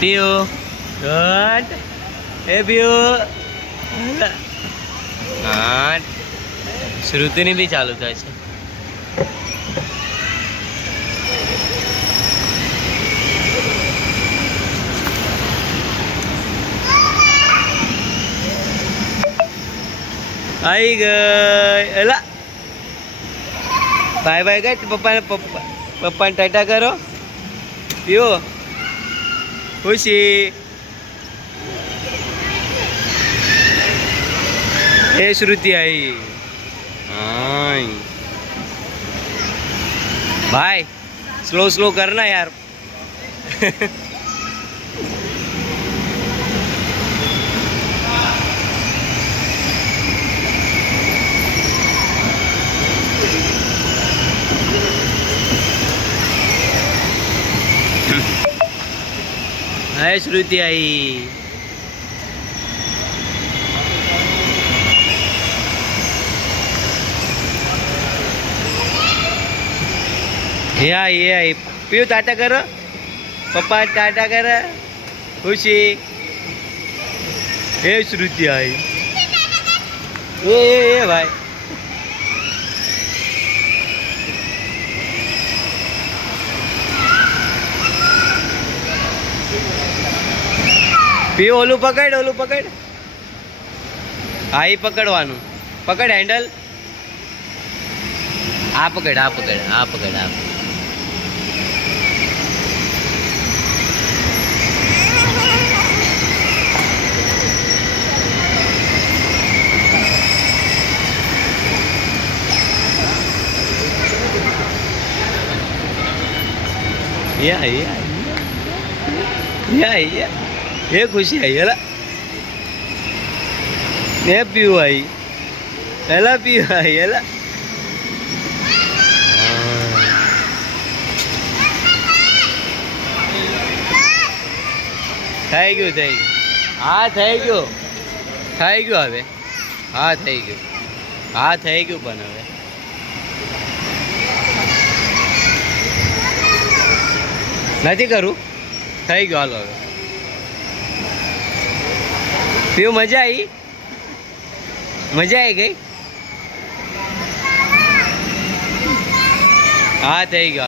Piyu good એ પીયુ હા શ્રુતિની બી ચાલુ થાય છે. आई गई एला बाय बाय गई पप्पा ने पप्पा ने टाटा करो पियो खुशी ए श्रुति आई हाँ भाई स्लो स्लो करना यार हाय श्रुति आई ये आई पीयू टाटा करो पप्पा टाटा कर खुशी हे श्रुति आई ये भाई पीयू ओलू पकड़ आई पकड़वानु पकड़ हैंडल आ पकड़ ये खुशी आई है ये पीयू आई एला पीयू आई एला થઈ ગયું હા થઈ ગયું હવે હા થઈ ગયું પણ હવે નથી કરું થઈ ગયું હાલો હવે પીવું મજા આવી ગઈ હા થઈ ગયું